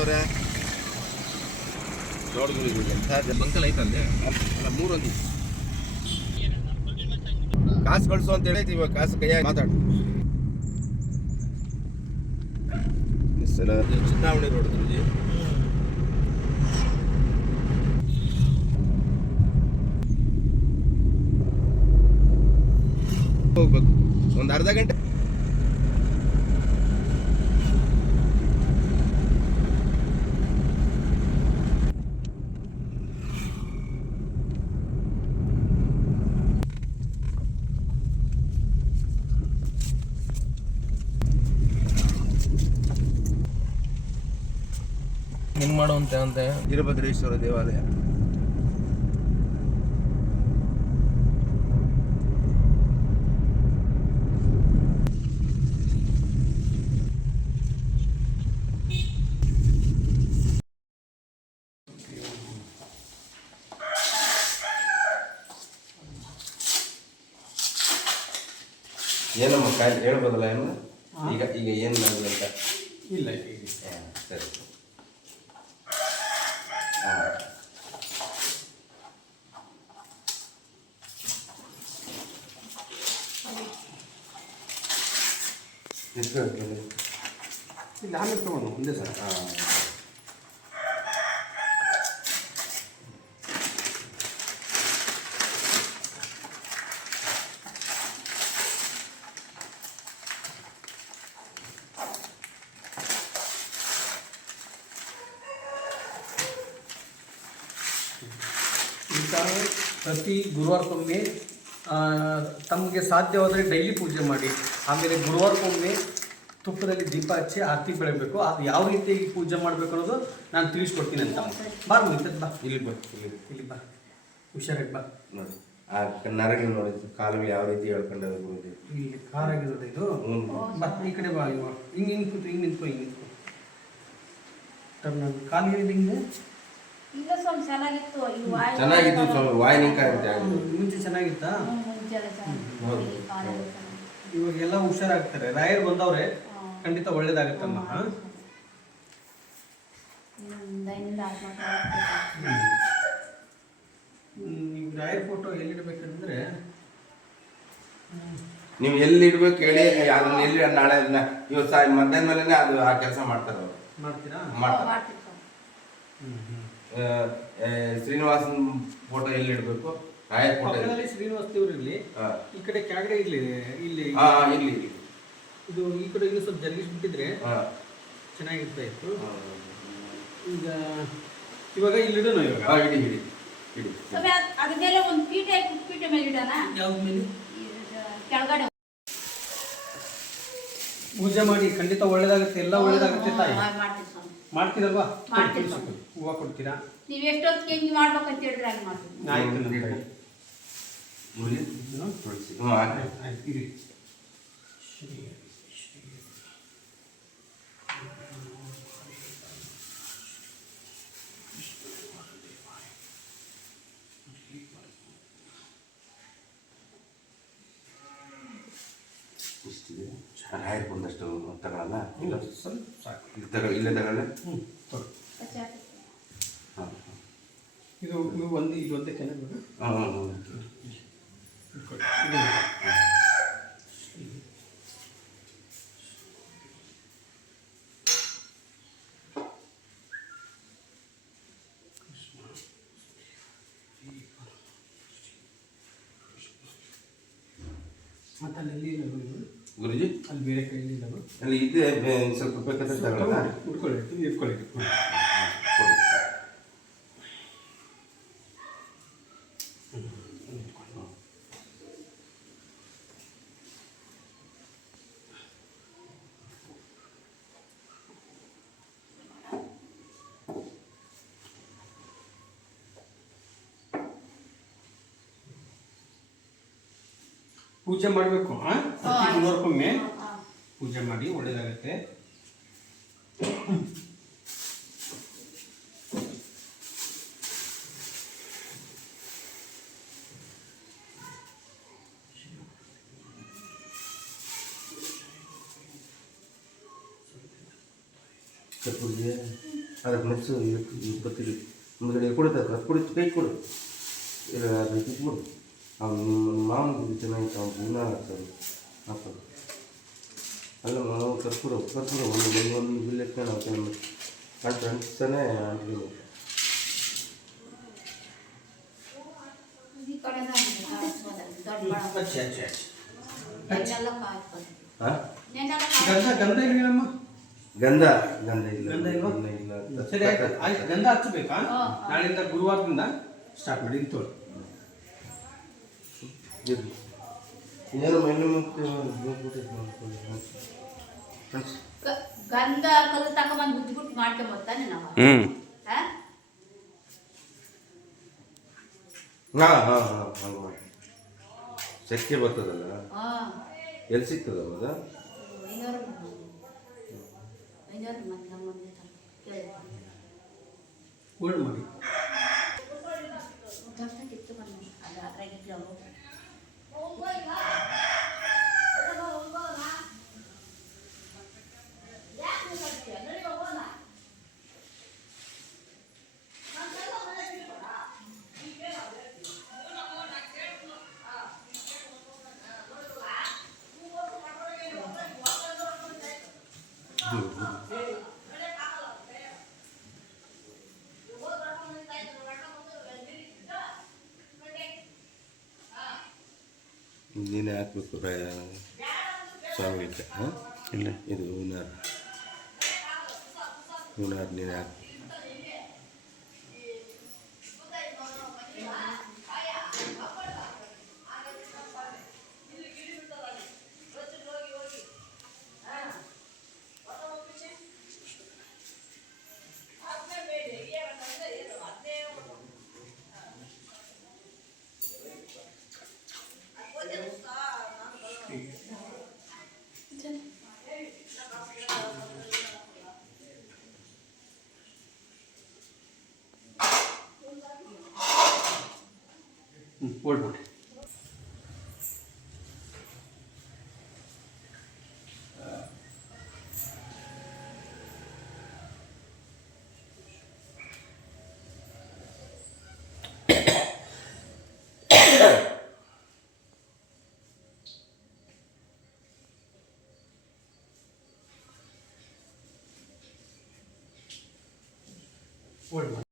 ಅವ್ರೆ ನೋಡ್ಗುರಿ ಬಂಕಲ್ ಐತಂದೆ ಅಲ್ಲ ಮೂರೊಂದಿ ಕಾಸು ಕಳಿಸು ಅಂತ ಹೇಳೈತಿ. ಇವಾಗ ಕಾಸು ಕೈಯಾಗಿ ಮಾತಾಡು. ಚಿಂತಾಮಣಿ ರೋಡ್ ಗುರುಜಿ. ಹೋಗ್ಬೇಕು ಒಂದು ಅರ್ಧ ಗಂಟೆ. ಹೆಂಗ್ ಮಾಡುವಂತೆ ಅಂತ ವೀರಭದ್ರೇಶ್ವರ ದೇವಾಲಯ. ಏನಮ್ಮ ಕಾಯಿ ಹೇಳ್ಬೋದಲ್ಲ ಏನು ಈಗ ಈಗ ಏನು ಮಾಡಲಿ ಅಂತ? ಇಲ್ಲ ಸರಿ. ಇಲ್ಲ ಆಮೇಲೆ ತೊಗೊಂಡು ಒಂದೇ ಸರ್. ಈಗ ಪ್ರತಿ ಗುರುವಾರಕ್ಕೊಮ್ಮೆ ತಮಗೆ ಸಾಧ್ಯವಾದರೆ ಡೈಲಿ ಪೂಜೆ ಮಾಡಿ. ಆಮೇಲೆ ಗುರುವಾರಕ್ಕೊಮ್ಮೆ ತುಪ್ಪದಲ್ಲಿ ದೀಪ ಹಚ್ಚಿ ಆರತಿ ಬೆಳಬೇಕು. ಅದು ಯಾವ ರೀತಿಯಾಗಿ ಪೂಜೆ ಮಾಡಬೇಕು ಅನ್ನೋದು ನಾನು ತಿಳಿಸ್ಕೊಡ್ತೀನಿ ಅಂತ. ಬಾ ಮುಗಿತದ ಬಾ. ಇಲ್ಲಿ ಬಾ ಇಲ್ಲಿ ಬಾ, ಹುಷಾರಾಗಿ ಬಾ. ನೋಡಿ ಆ ನರಗಳು ನೋಡಿ ಕಾಲುಗಳು ಯಾವ ರೀತಿ ಹೇಳ್ಕೊಂಡದ ಗುರುಜಿ. ಇಲ್ಲಿ ಕಾರಾಗಿರೋದು ಇದು. ಬಾ ಈ ಕಡೆ ಬಾ. ಇವಾಗ ಹಿಂಗೆ ಹಿಂಗೆ ಕೂತು ಹಿಂಗೆ ನಿಂತ್ಕೊ, ಹಿಂಗೆ ನಿಂತ್ಕೊ. ಟರ್ನ್ ಕಾಲಿಗೆ ಹಿಂಗೆ ಈಗ ಸ್ವಲ್ಪ ಚೆನ್ನಾಗಿತ್ತು. ಚೆನ್ನಾಗಿತ್ತು ಸ್ವಲ್ಪ ವಾಯು ನಿಂಕಾಗುತ್ತೆ. ಮುಂಚೆ ಚೆನ್ನಾಗಿತ್ತಾ? ಇವಾಗೆಲ್ಲ ಹುಷಾರಾಗ್ತಾರೆ. ರಾಯರು ಬಂದವ್ರೆ, ಖಂಡಿತ ಒಳ್ಳೇದಾಗತ್ತಮ್ಮ. ನೀವು ರಾಯರ್ ಫೋಟೋ ಎಲ್ಲಿಡ್ಬೇಕಂದ್ರೆ ನೀವು ಎಲ್ಲಿ ಇಡ್ಬೇಕು ಹೇಳಿ. ಅದನ್ನ ಎಲ್ಲಿ ನಾಳೆ ಇವತ್ತು ಮಧ್ಯಾಹ್ನ ಮೇಲೆ ಅದು ಆ ಕೆಲಸ ಮಾಡ್ತಾರೆ ಅವರು. ಮಾಡ್ತೀರಾ? ಮಾಡ್ತಾರೆ. ಶ್ರೀನಿವಾಸನ್ ಫೋಟೋ ಎಲ್ಲಿ ಇಡಬೇಕು? ರಾಯರ್ ಫೋಟೋ ಶ್ರೀನಿವಾಸ್ ದೇವ್ರು ಇರಲಿ. ಈ ಕಡೆ ಕೆಳಗಡೆ ಇರ್ಲಿ. ಇಲ್ಲಿ ಇಲ್ಲಿ ಇದು ಈ ಕಡೆ ಇನ್ನೂ ಸ್ವಲ್ಪ ಜರುಗಿಸ್ಬಿಟ್ಟಿದ್ರೆ ಚೆನ್ನಾಗಿರ್ತಾ ಇತ್ತು. ಈಗ ಇವಾಗ ಇಲ್ಲಿಡೋಣ. ಇವಾಗ ಇಡಿ ಇಡಿ ಇಡಿ. ಅದ್ರ ಮೇಲೆ ಒಂದು ಪೀಠೆ ಮೇಲೆ ಇಡೋಣ. ಯಾವ್ದ ಮೇಲೆ? ಕೆಳಗಡೆ ಪೂಜೆ ಮಾಡಿ. ಖಂಡಿತ ಒಳ್ಳೇದಾಗುತ್ತೆ, ಎಲ್ಲ ಒಳ್ಳೇದಾಗುತ್ತೆ. ತಾಯಿ ಮಾಡ್ತೀರಲ್ವಾ? ಮಾಡ್ತೀವಿ. ಹೂವು ಕೊಡ್ತೀರಾ? ನೀವು ಎಷ್ಟೊತ್ತಿಗೆ ಹೆಂಗೆ ಮಾಡ್ಬೇಕಂತ ಹೇಳಿದ್ರೆ ಹಾಗೆ ಮಾಡ್ತೀವಿ. ಆಯ್ತು. ಇರಿ. ಇಷ್ಟಿದೆ. ರಾಯರ್ ಒಂದಷ್ಟು ತಗೊಳ್ಳಲ್ಲ? ಇಲ್ಲ ಸ್ವಲ್ಪ ಸಾಕು. ಇದು ತಗೊಳ್ಳಿ. ಇಲ್ಲೇ ತಗೊಳ್ಳ. ಹಾಂ ಇದು ಒಂದು ಇದು ಒಂದೇ ಚೆನ್ನಾಗಿ. ಮತ್ತೆ ಅಲ್ಲಿ ಗುರುಜಿ ಅಲ್ಲಿ ಬೇರೆ ಕೈಯಲ್ಲಿ ಅಲ್ಲಿ ಇದೆ. ಸ್ವಲ್ಪ ಬೇಕಾದ್ರೆ ತಗೊಳ್ಳಲ್ಲ? ಇಟ್ಕೊಳ್ಳಿ. ಪೂಜೆ ಮಾಡಬೇಕು. ಗುರುವಾರಕ್ಕೊಮ್ಮೆ ಪೂಜೆ ಮಾಡಿ, ಒಳ್ಳೇದಾಗತ್ತೆ. ಪೂಜೆ ಅದಕ್ಕೆ ಮಿಕ್ಸು ಗೊತ್ತಿಲ್ಲ ಮುಂದ್ಗಡೆ ಕೊಡುತ್ತೆ ಅದು ಕೊಡು ಕೈ ಕೊಡು ಇಲ್ಲ ಅದು ಕೊಡು ಅವ್ನು ನಿಮ್ಮ ಮಾವನಿಗೆ ಚೆನ್ನಾಗಿತ್ತು ಅವ್ನು ಹೂನ ಹಾಕ್ತಾರೆ ಹಾಕೋದು ಅಲ್ಲ ನಾವು ಕರ್ಪೂರ ಒಂದು ಬಿಲ್ಲೆಕ್ಕೆ ನಾವು ಅಂಟಿಸ್ತಾನೆ ಅಂಟಿಗೆ ಈ ಕಡೆನ ದೊಡ್ಡ ಹಚ್ಚಿ ಹಚ್ಚಿ ಹಚ್ಚಿ ನೆನ್ನೆಲ್ಲ ಕಾಯ್ಕೊಂಡು ಹಾಂ ನೆನ್ನೆಲ್ಲ ಗಂಧ ಗಂಧ ಇಲ್ವೇನಮ್ಮ ಗಂಧ ಗಂಧ ಇಲ್ಲ ಗಂಧ ಇಲ್ವಾ? ಇಲ್ಲ ಸರಿ ಆಯ್ತು ಆಯ್ತು ಗಂಧ ಹಚ್ಚಬೇಕಾ ನಾಳೆಯಿಂದ ಗುರುವಾರದಿಂದ ಸ್ಟಾರ್ಟ್ ಮಾಡಿ ಇದು ತೊಗೊಳ್ಳಿ. ಇರಲಿ ಏನು ಮೆನು ಮುಖ್ಯ ಗಂಧ ಕಲ್ಲು ತಗೊಂಬಂದು ಗುಜ್ಜುಗುಟ್ಟು ಮಾಡ್ಕೊಂಬರ್ತಾನೆ ನಾವು ಹಾ? ಹಾಂ ಹಾಂ ಹಾಂ ಹಾಗೆ ಮಾಡಿ ಚಕ್ಕೆ ಬರ್ತದಲ್ಲ ಹಾ. ಎಲ್ಲಿ ಸಿಗ್ತದಲ್ಲ ಅದು ಐನೂರು ಮಂದಿ ನಮ್ಮಲ್ಲಿ ಕೇಳಿ ಹೋಲ್ಡ್ ಮಾಡಿ ದೊಡ್ಡ ಕಿತ್ತು ಬಂದು ಅದು ಅದ್ರಾಗಿದ್ದು ನೀನೇ ಹಾಕ್ಬೇಕು ಸ್ವಾಮಿಗೆ ಹಾಂ ಇಲ್ಲ ಇದು ಹೂನಾರ್ ನೀನೇ ಹಾಕ್ಬೇಕು ಹೋಲ್ಡ್ ಮಾಡಿ ಹೋಲ್ಡ್ ಮಾಡಿ